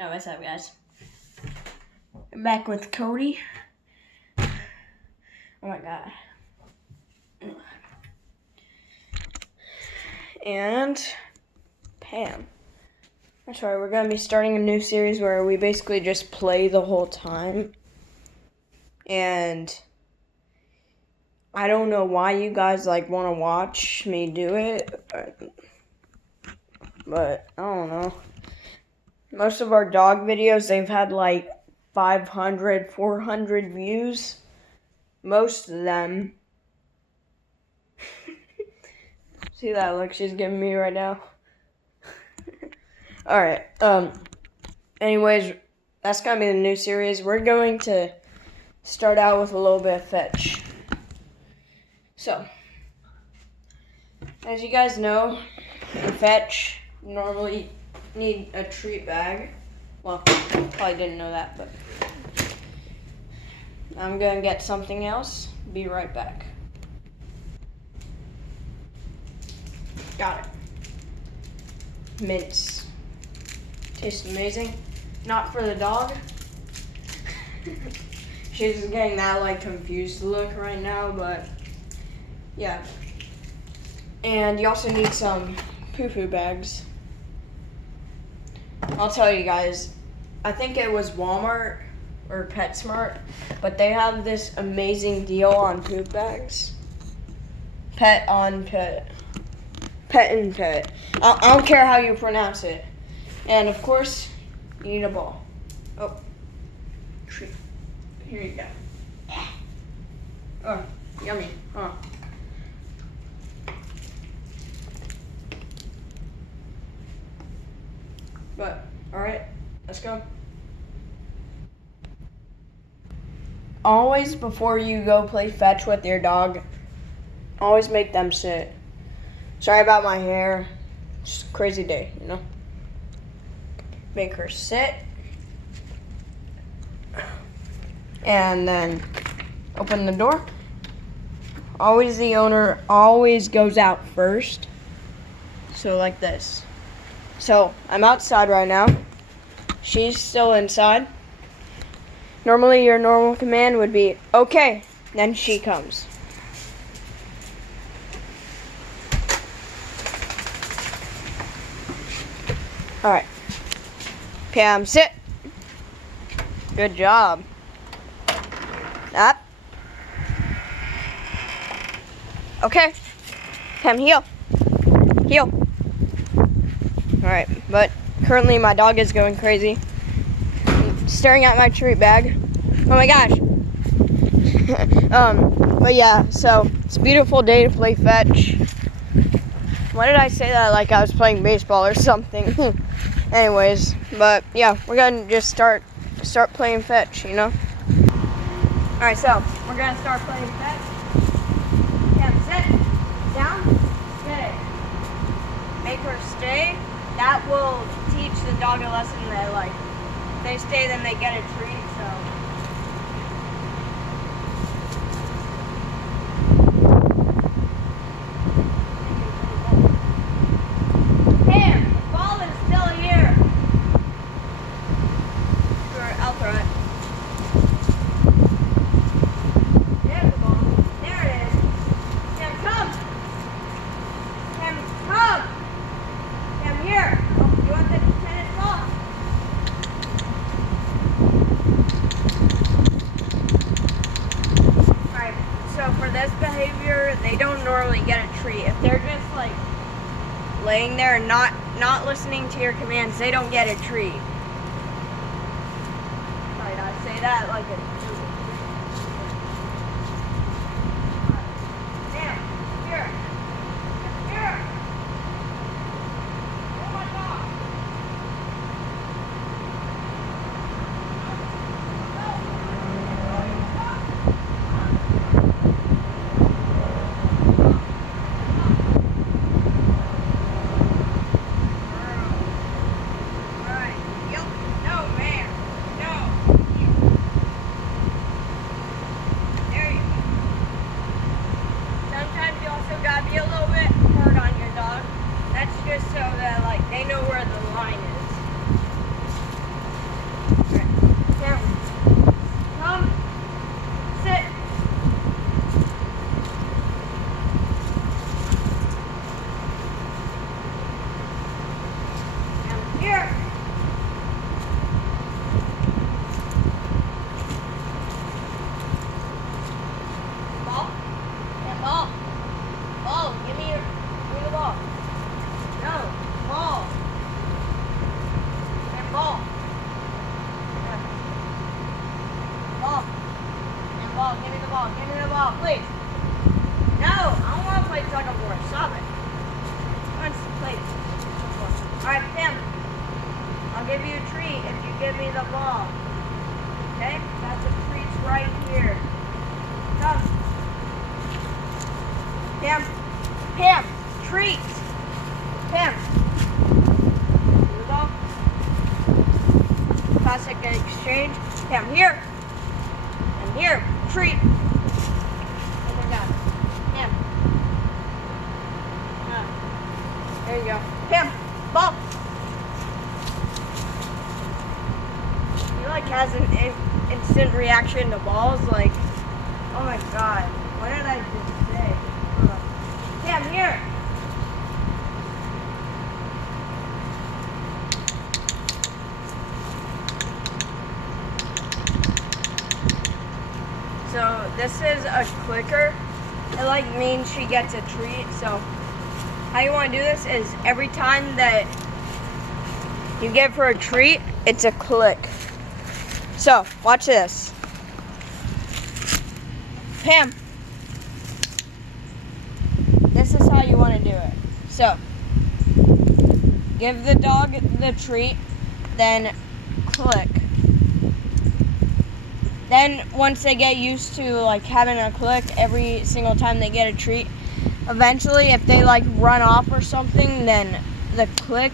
Oh, what's up, guys? I'm back with Cody. Oh my god. And Pam. That's right, we're gonna be starting a new series where we basically just play the whole time. And I don't know why you guys want to watch me do it, but I don't know. Most of our dog videos, they've had 500, 400 views. Most of them. See that look she's giving me right now? Alright, anyways, that's gonna be the new series. We're going to start out with a little bit of fetch. So, as you guys know, in fetch, you normally need a treat bag. Well, probably didn't know that, but I'm gonna get something else. Be right back. Got it. Mints. Tastes amazing. Not for the dog. She's getting that confused look right now, but yeah. And you also need some poo-poo bags. I'll tell you guys, I think it was Walmart or PetSmart, but they have this amazing deal on poop bags. Pet on Pet. Pet and Pet. I don't care how you pronounce it. And of course, you need a ball. Oh, treat. Here you go. Oh, yummy, huh? But, alright, let's go. Always, before you go play fetch with your dog, always make them sit. Sorry about my hair. It's a crazy day, you know? Make her sit. And then open the door. Always the owner always goes out first. So like this. So I'm outside right now. She's still inside. Normally your normal command would be, okay, then she comes. Alright. Pam, sit. Good job. Up. Okay. Pam, heel. Heel. Alright, but currently my dog is going crazy. Staring at my treat bag. Oh my gosh. But yeah, so it's a beautiful day to play fetch. Why did I say that like I was playing baseball or something? Anyways, but yeah, we're gonna just start playing fetch, you know? Alright, so we're gonna start playing fetch. Yeah, sit down, stay. Make her stay. That will teach the dog a lesson that if they stay, then they get a treat, so. This behavior, they don't normally get a treat. If they're just laying there and not listening to your commands, they don't get a treat. Sorry, I say that like a ball. Give me the ball, please. No, I don't want to play tug of war. Stop it. I want to play tug of war. Alright, Pam. I'll give you a treat if you give me the ball. Okay? That's the treats right here. Come. Pam. Pam. Treat. Pam. Here we go. Classic exchange. Pam, here. And here. Treat. Oh my God. Pam. There you go. Pam. Ball. He like has an instant reaction to balls. Like, oh my God. What did I just say? Pam, here. So this is a clicker. It like means she gets a treat. So how you want to do this is every time that you give her a treat, it's a click. So watch this. Pam, this is how you want to do it. So give the dog the treat, then click. Then once they get used to like having a click every single time they get a treat, eventually if they like run off or something, then the click,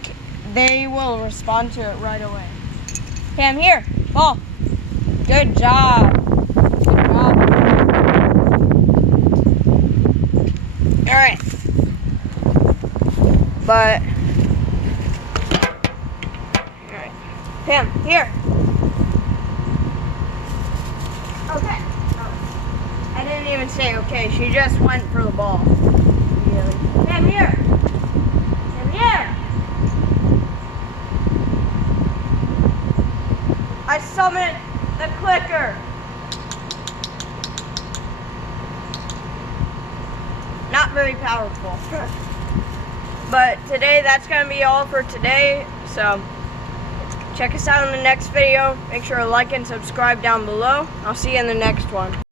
they will respond to it right away. Pam, here, ball. Good job. Good job. Alright. But alright. Pam, here. Okay. Oh. I didn't even say okay. She just went for the ball. Pam, here. Pam, here. I summoned the clicker. Not very powerful. But today, that's going to be all for today. So check us out in the next video. Make sure to like and subscribe down below. I'll see you in the next one.